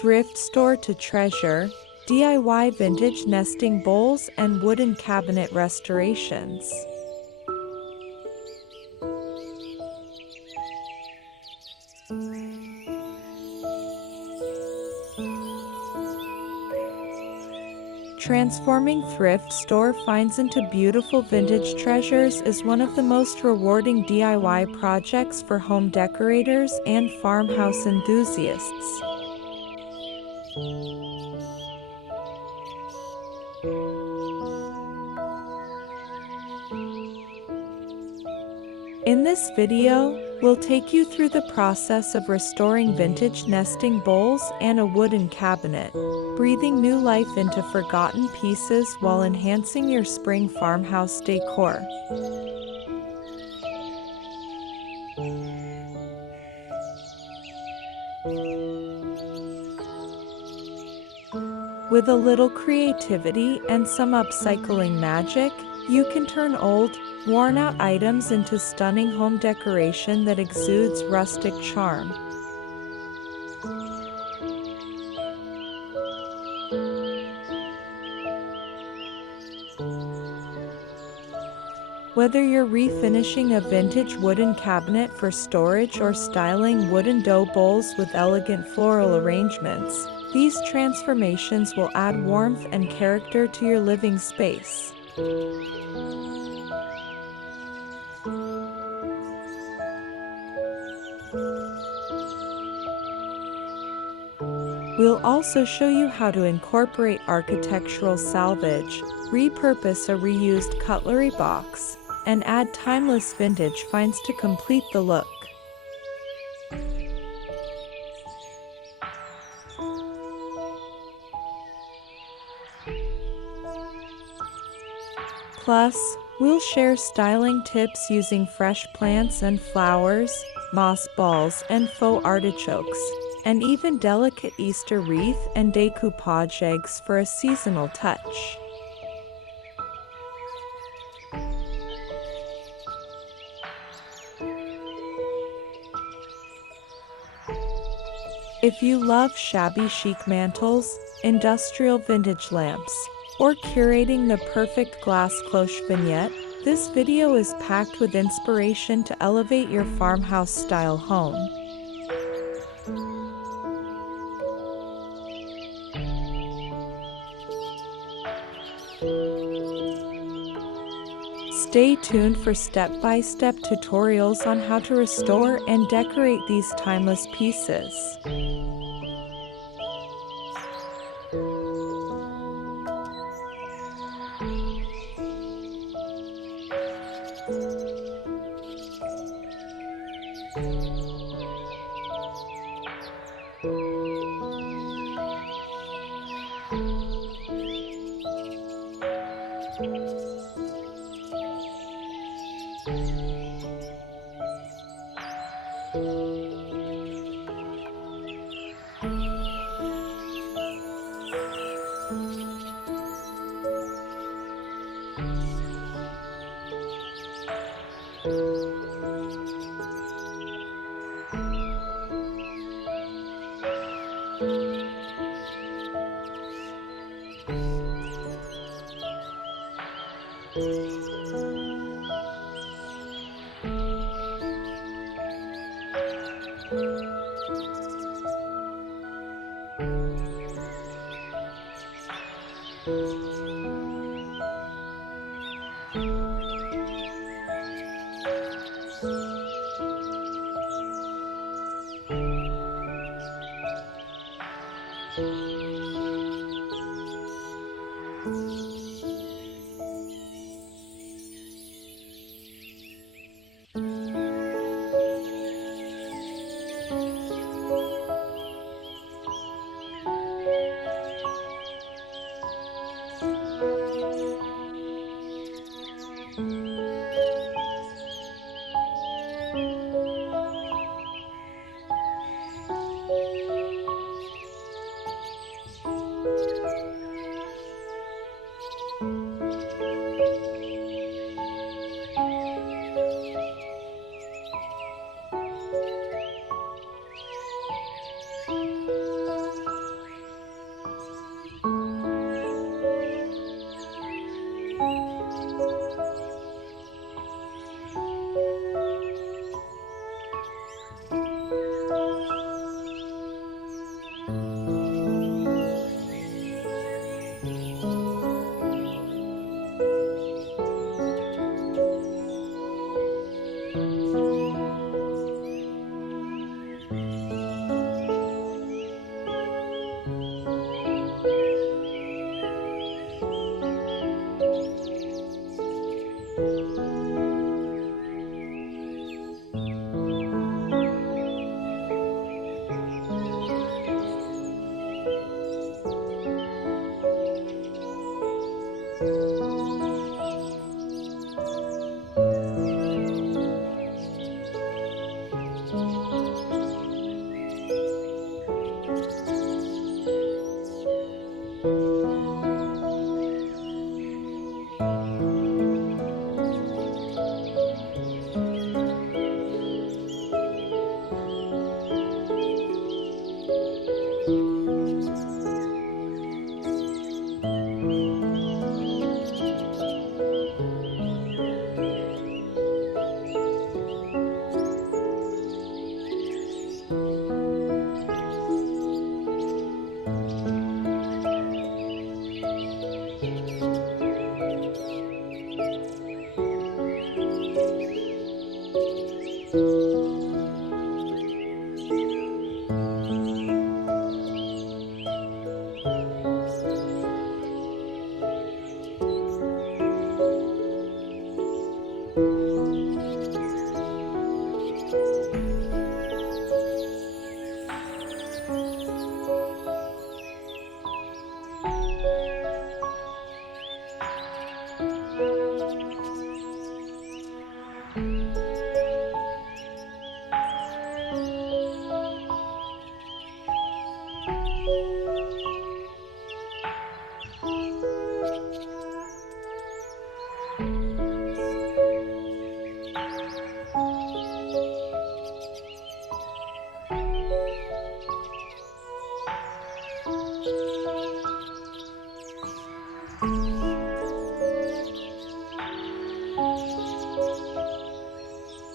Thrift store to treasure, DIY vintage nesting bowls and wooden cabinet restorations. Transforming thrift store finds into beautiful vintage treasures is one of the most rewarding DIY projects for home decorators and farmhouse enthusiasts. In this video, we'll take you through the process of restoring vintage nesting bowls and a wooden cabinet, breathing new life into forgotten pieces while enhancing your spring farmhouse decor. With a little creativity and some upcycling magic, you can turn old, worn-out items into stunning home decoration that exudes rustic charm. Whether you're refinishing a vintage wooden cabinet for storage or styling wooden dough bowls with elegant floral arrangements, these transformations will add warmth and character to your living space. We'll also show you how to incorporate architectural salvage, repurpose a reused cutlery box, and add timeless vintage finds to complete the look. Plus, we'll share styling tips using fresh plants and flowers, moss balls and faux artichokes, and even delicate Easter wreath and decoupage eggs for a seasonal touch. If you love shabby chic mantles, industrial vintage lamps, or curating the perfect glass cloche vignette, this video is packed with inspiration to elevate your farmhouse-style home. Stay tuned for step-by-step tutorials on how to restore and decorate these timeless pieces.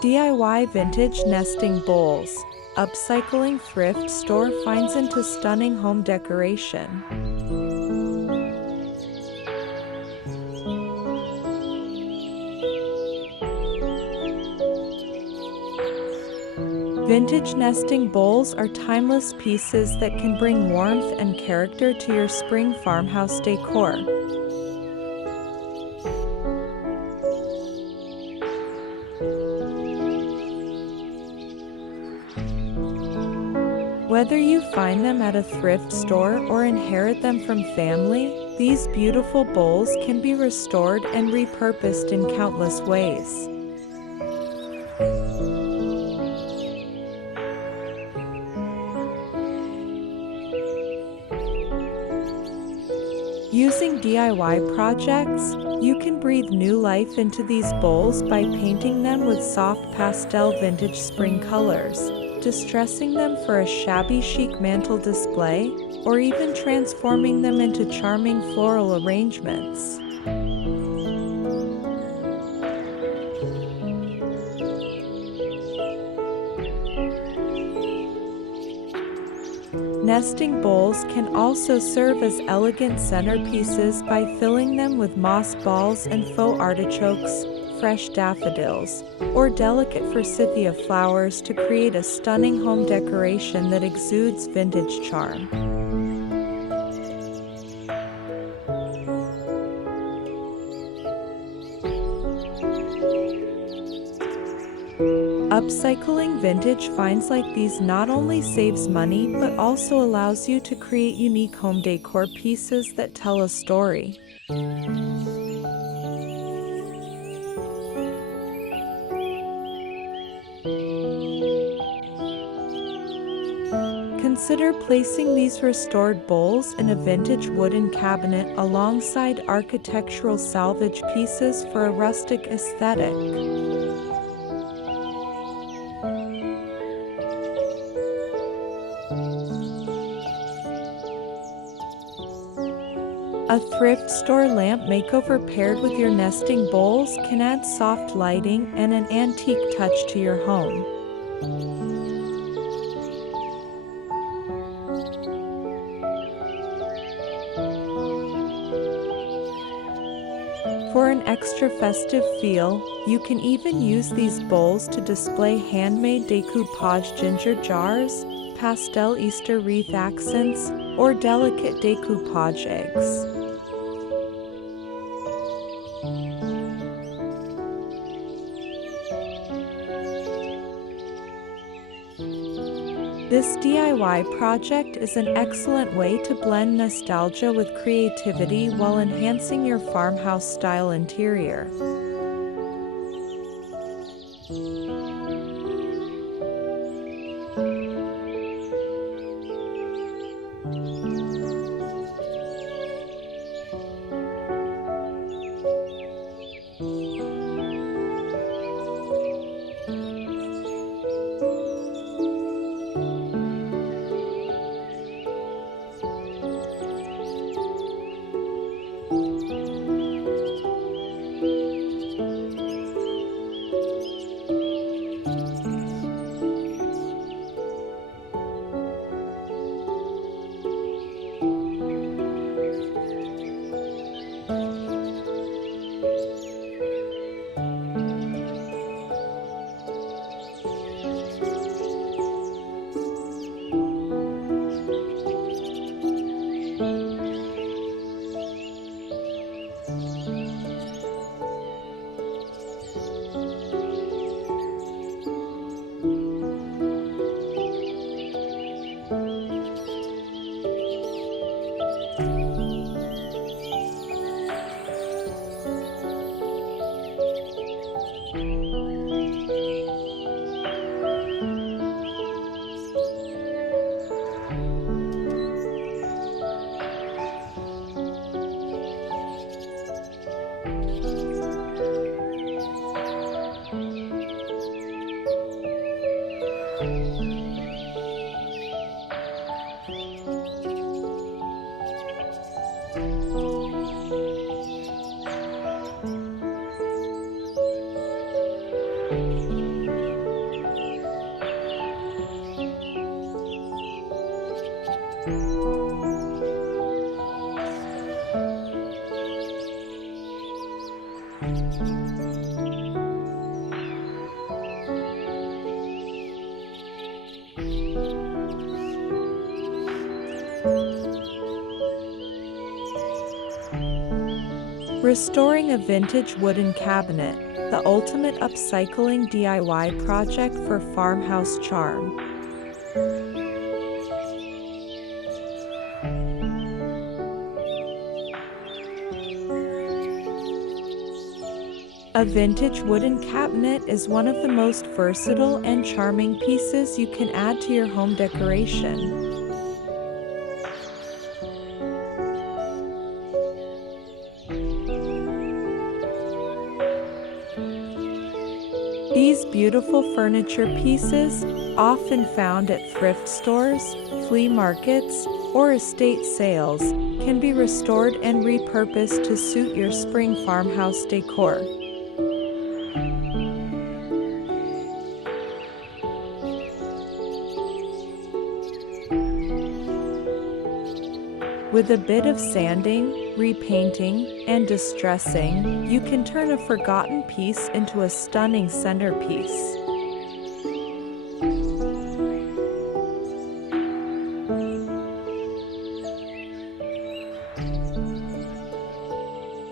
DIY vintage nesting bowls. Upcycling thrift store finds into stunning home decoration. Vintage nesting bowls are timeless pieces that can bring warmth and character to your spring farmhouse decor. Whether you find them at a thrift store or inherit them from family, these beautiful bowls can be restored and repurposed in countless ways. Using DIY projects, you can breathe new life into these bowls by painting them with soft pastel vintage spring colors, distressing them for a shabby chic mantel display, or even transforming them into charming floral arrangements. Nesting bowls can also serve as elegant centerpieces by filling them with moss balls and faux artichokes, fresh daffodils, or delicate forsythia flowers to create a stunning home decoration that exudes vintage charm. Upcycling vintage finds like these not only saves money but also allows you to create unique home decor pieces that tell a story. Consider placing these restored bowls in a vintage wooden cabinet alongside architectural salvage pieces for a rustic aesthetic. A thrift store lamp makeover paired with your nesting bowls can add soft lighting and an antique touch to your home. For an extra festive feel, you can even use these bowls to display handmade decoupage ginger jars, pastel Easter wreath accents, or delicate decoupage eggs. This DIY project is an excellent way to blend nostalgia with creativity while enhancing your farmhouse-style interior. Restoring a vintage wooden cabinet, the ultimate upcycling DIY project for farmhouse charm. A vintage wooden cabinet is one of the most versatile and charming pieces you can add to your home decoration. These beautiful furniture pieces, often found at thrift stores, flea markets, or estate sales, can be restored and repurposed to suit your spring farmhouse decor. With a bit of sanding, repainting, and distressing, you can turn a forgotten piece into a stunning centerpiece.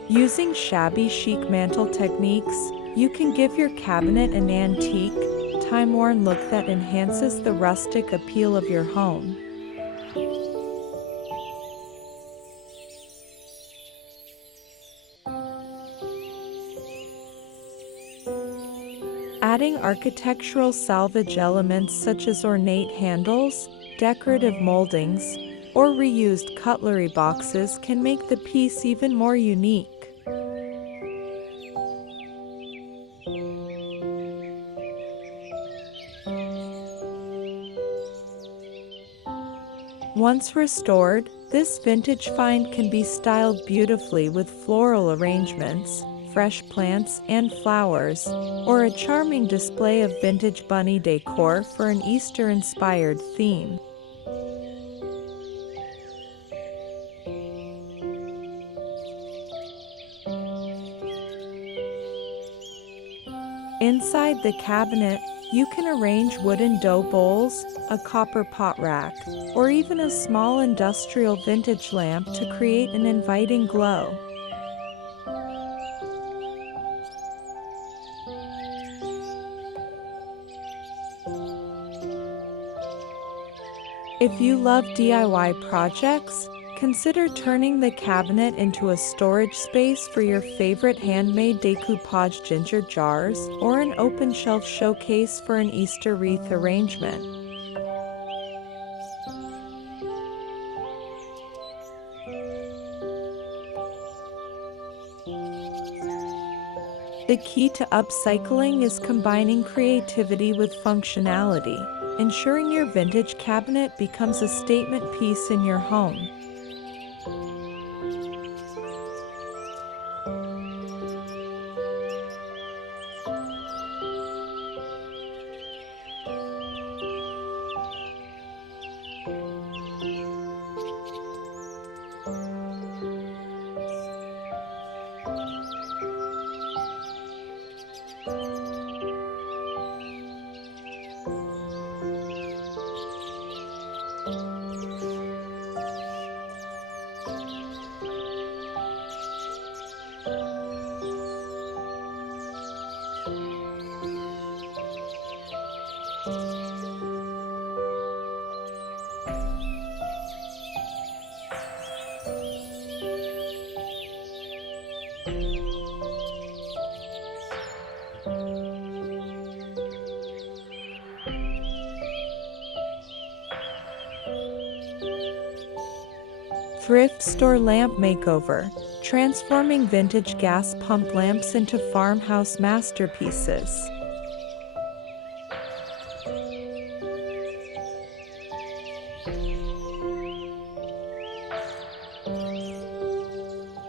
Using shabby chic mantle techniques, you can give your cabinet an antique, time-worn look that enhances the rustic appeal of your home. Adding architectural salvage elements such as ornate handles, decorative moldings, or reused cutlery boxes can make the piece even more unique. Once restored, this vintage find can be styled beautifully with floral arrangements, fresh plants and flowers, or a charming display of vintage bunny decor for an Easter-inspired theme. Inside the cabinet, you can arrange wooden dough bowls, a copper pot rack, or even a small industrial vintage lamp to create an inviting glow. If you love DIY projects, consider turning the cabinet into a storage space for your favorite handmade decoupage ginger jars or an open shelf showcase for an Easter wreath arrangement. The key to upcycling is combining creativity with functionality, ensuring your vintage cabinet becomes a statement piece in your home. Thrift store lamp makeover, transforming vintage gas pump lamps into farmhouse masterpieces.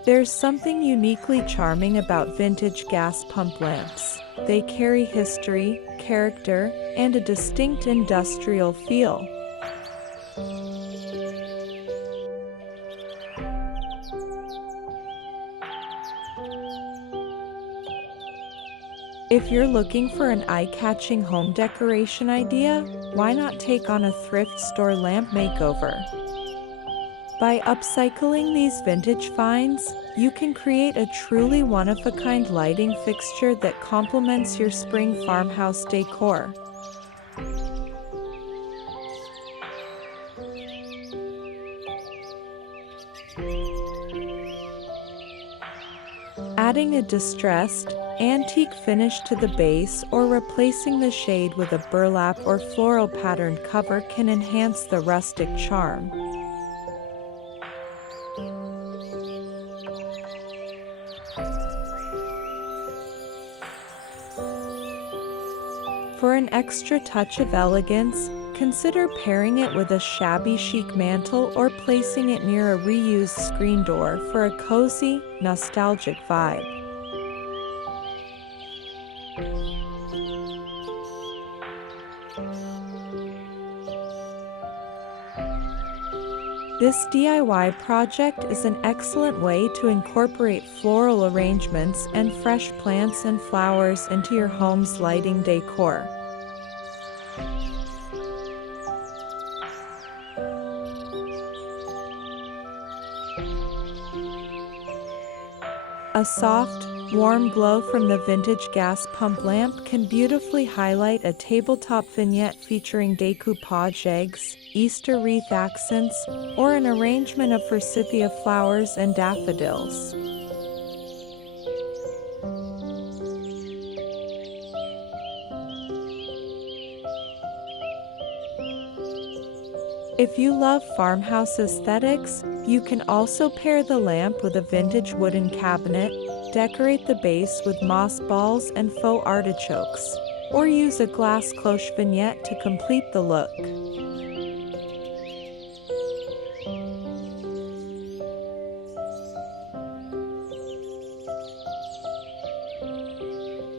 There's something uniquely charming about vintage gas pump lamps. They carry history, character, and a distinct industrial feel. If you're looking for an eye-catching home decoration idea, why not take on a thrift store lamp makeover? By upcycling these vintage finds, you can create a truly one-of-a-kind lighting fixture that complements your spring farmhouse decor. Adding a distressed, antique finish to the base or replacing the shade with a burlap or floral patterned cover can enhance the rustic charm. For an extra touch of elegance, consider pairing it with a shabby chic mantle or placing it near a reused screen door for a cozy, nostalgic vibe. This DIY project is an excellent way to incorporate floral arrangements and fresh plants and flowers into your home's lighting decor. A soft, warm glow from the vintage gas pump lamp can beautifully highlight a tabletop vignette featuring decoupage eggs, Easter wreath accents, or an arrangement of forsythia flowers and daffodils. If you love farmhouse aesthetics, you can also pair the lamp with a vintage wooden cabinet, decorate the base with moss balls and faux artichokes, or use a glass cloche vignette to complete the look.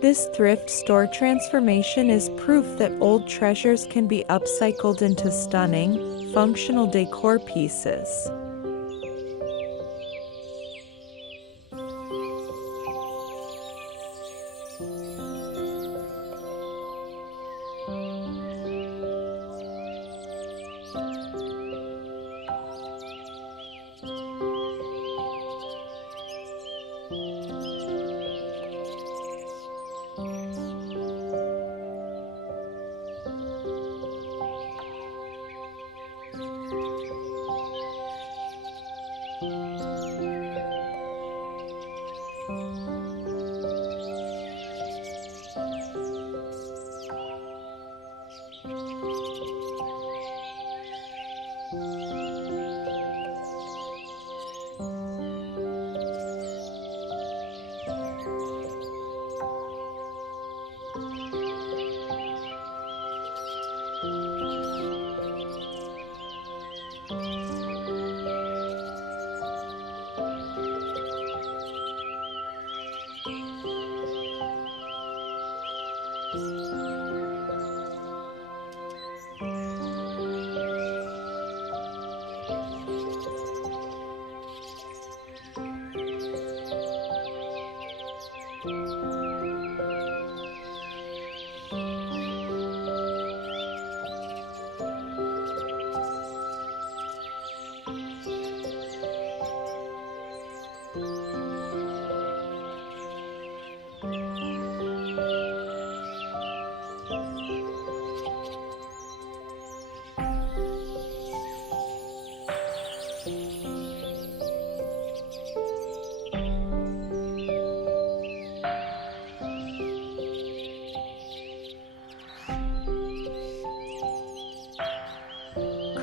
This thrift store transformation is proof that old treasures can be upcycled into stunning, functional decor pieces.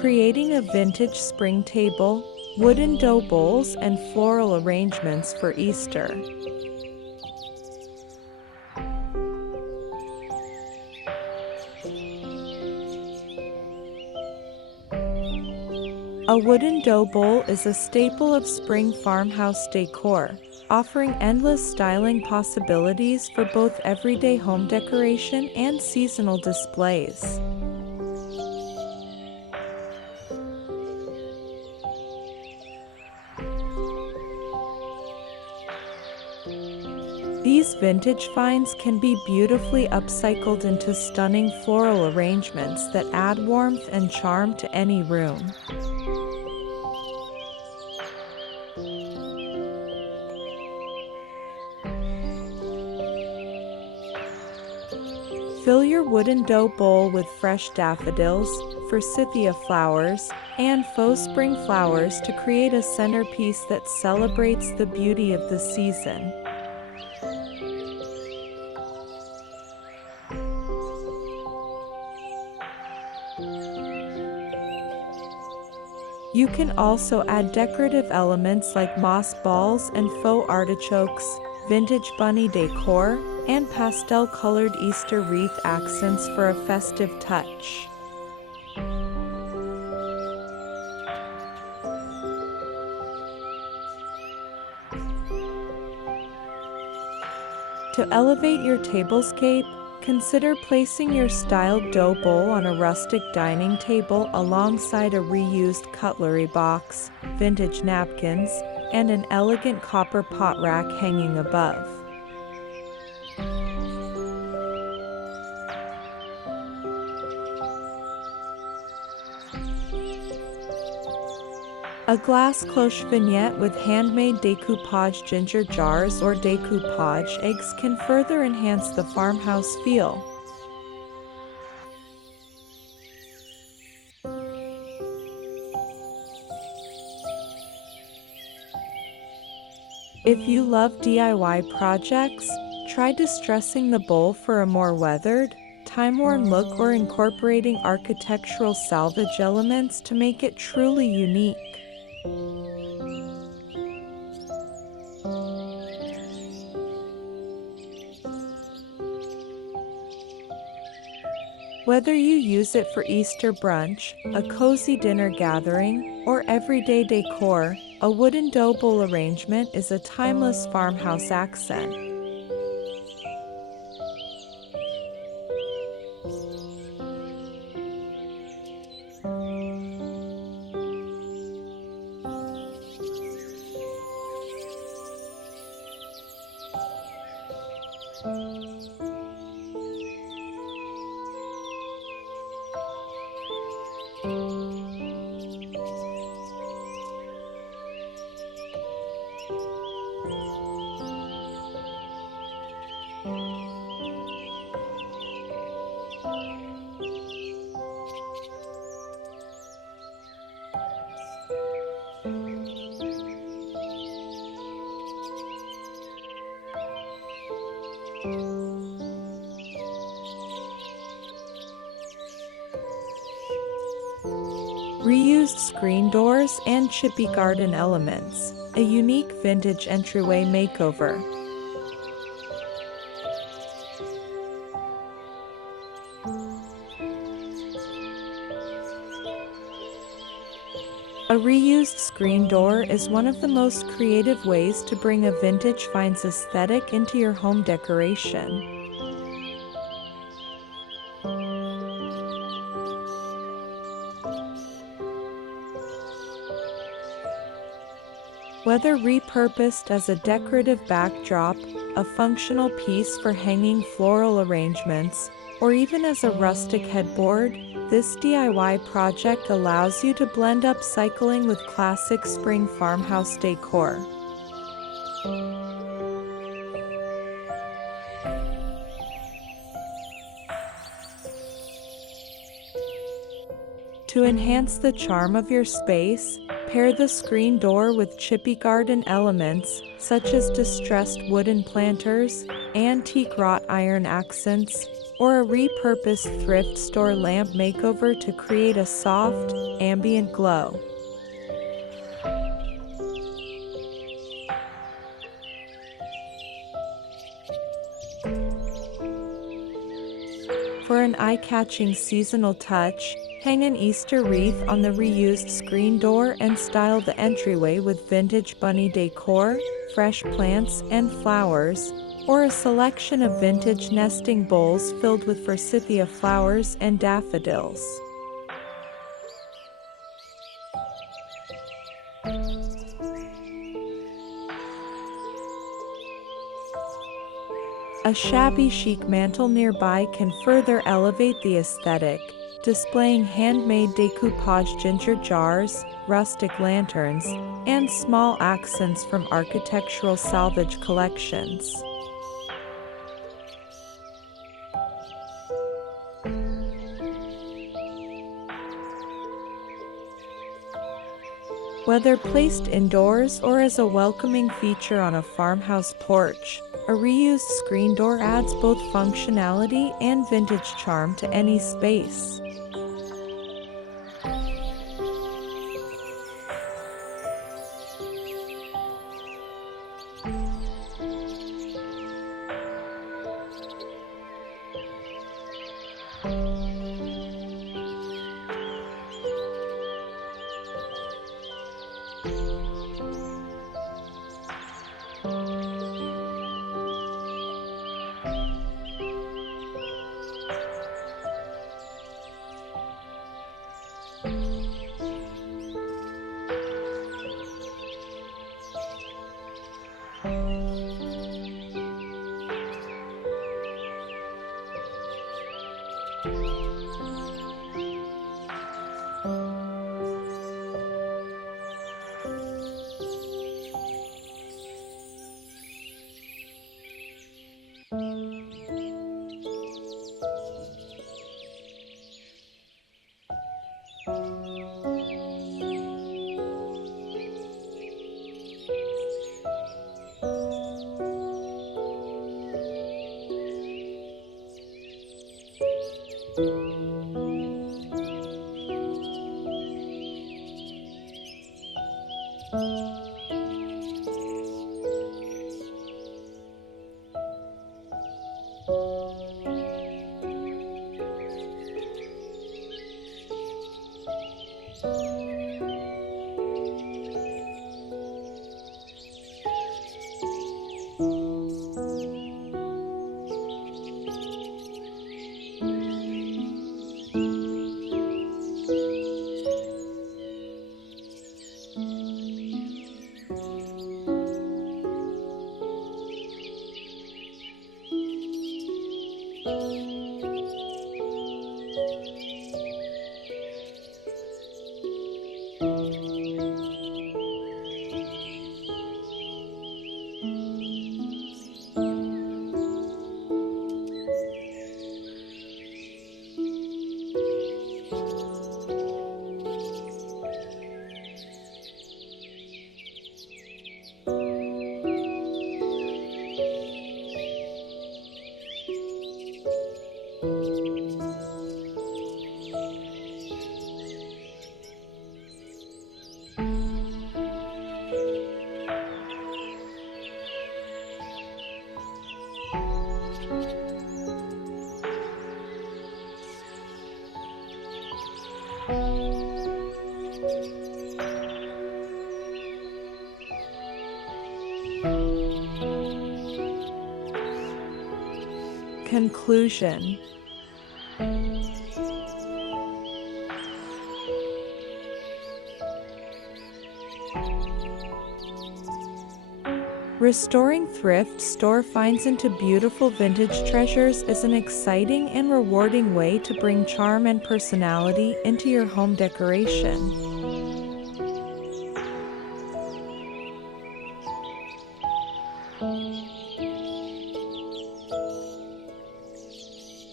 Creating a vintage spring table, wooden dough bowls, and floral arrangements for Easter. A wooden dough bowl is a staple of spring farmhouse decor, offering endless styling possibilities for both everyday home decoration and seasonal displays. These vintage finds can be beautifully upcycled into stunning floral arrangements that add warmth and charm to any room. Fill your wooden dough bowl with fresh daffodils, forsythia flowers, and faux spring flowers to create a centerpiece that celebrates the beauty of the season. You can also add decorative elements like moss balls and faux artichokes, vintage bunny decor, and pastel-colored Easter wreath accents for a festive touch. To elevate your tablescape, consider placing your styled dough bowl on a rustic dining table alongside a reused cutlery box, vintage napkins, and an elegant copper pot rack hanging above. A glass cloche vignette with handmade decoupage ginger jars or decoupage eggs can further enhance the farmhouse feel. If you love DIY projects, try distressing the bowl for a more weathered, time-worn look or incorporating architectural salvage elements to make it truly unique. Whether you use it for Easter brunch, a cozy dinner gathering, or everyday decor, a wooden dough bowl arrangement is a timeless farmhouse accent. Reused screen doors and chippy garden elements, a unique vintage entryway makeover. A reused screen door is one of the most creative ways to bring a vintage finds aesthetic into your home decoration. Whether repurposed as a decorative backdrop, a functional piece for hanging floral arrangements, or even as a rustic headboard, this DIY project allows you to blend upcycling with classic spring farmhouse decor. To enhance the charm of your space, pair the screen door with chippy garden elements, such as distressed wooden planters, antique wrought iron accents, or a repurposed thrift store lamp makeover to create a soft, ambient glow. For an eye-catching seasonal touch, hang an Easter wreath on the reused screen door and style the entryway with vintage bunny decor, fresh plants and flowers, or a selection of vintage nesting bowls filled with forsythia flowers and daffodils. A shabby chic mantel nearby can further elevate the aesthetic, displaying handmade decoupage ginger jars, rustic lanterns, and small accents from architectural salvage collections. Whether placed indoors or as a welcoming feature on a farmhouse porch, a reused screen door adds both functionality and vintage charm to any space. Conclusion. Restoring thrift store finds into beautiful vintage treasures is an exciting and rewarding way to bring charm and personality into your home decoration.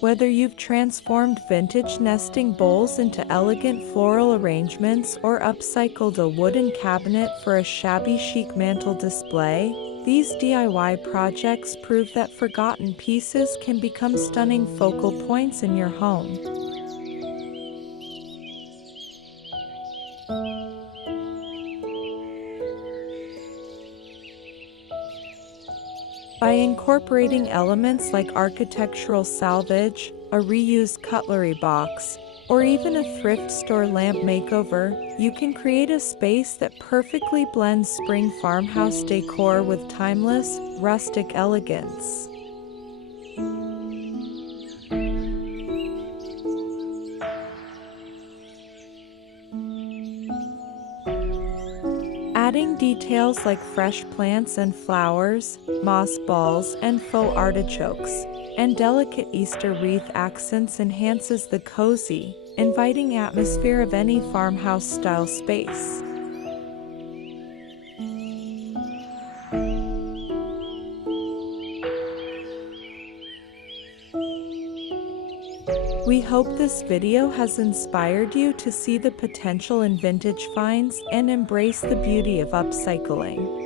Whether you've transformed vintage nesting bowls into elegant floral arrangements or upcycled a wooden cabinet for a shabby chic mantel display, these DIY projects prove that forgotten pieces can become stunning focal points in your home. By incorporating elements like architectural salvage, a reused cutlery box, or even a thrift store lamp makeover, you can create a space that perfectly blends spring farmhouse decor with timeless, rustic elegance. Adding details like fresh plants and flowers, moss balls and faux artichokes, and delicate Easter wreath accents enhances the cozy, inviting atmosphere of any farmhouse-style space. We hope this video has inspired you to see the potential in vintage finds and embrace the beauty of upcycling.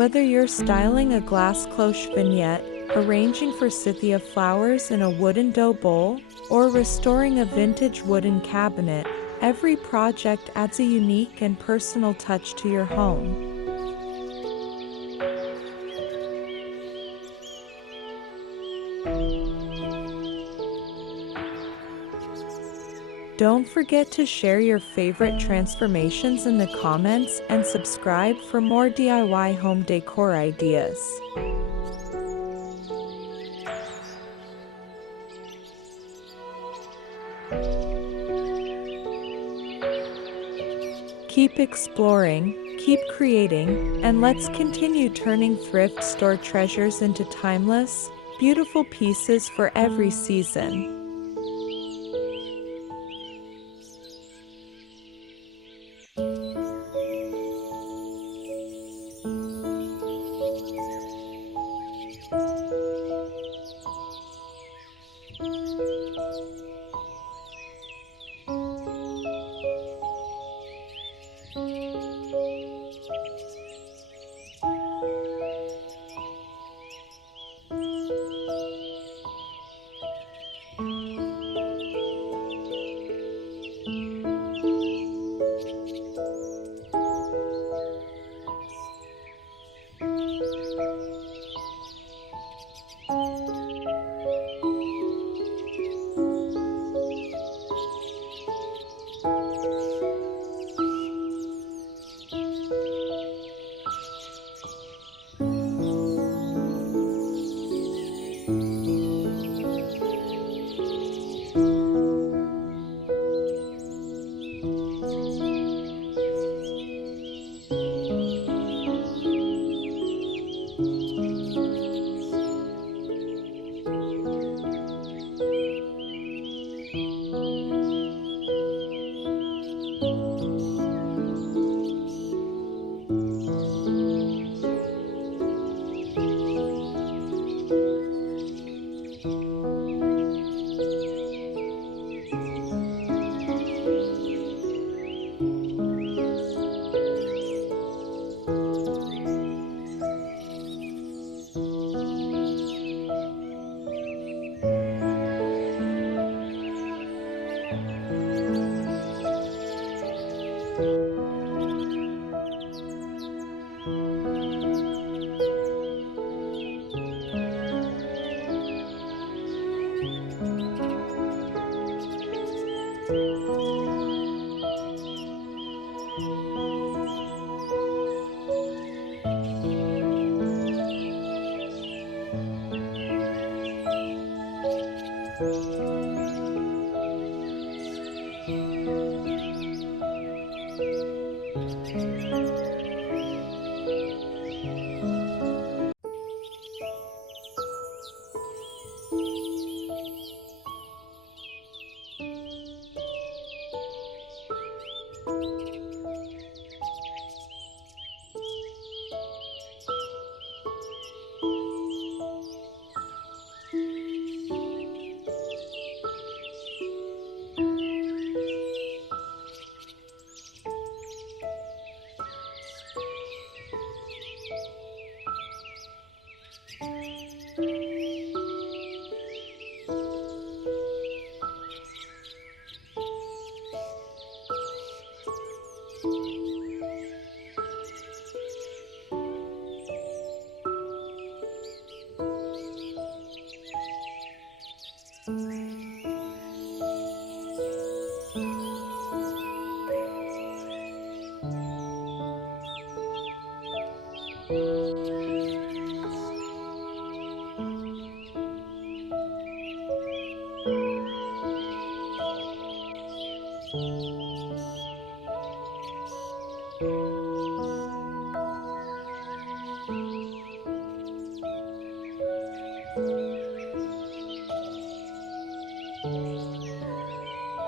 Whether you're styling a glass cloche vignette, arranging forsythia flowers in a wooden dough bowl, or restoring a vintage wooden cabinet, every project adds a unique and personal touch to your home. Don't forget to share your favorite transformations in the comments and subscribe for more DIY home decor ideas. Keep exploring, keep creating, and let's continue turning thrift store treasures into timeless, beautiful pieces for every season.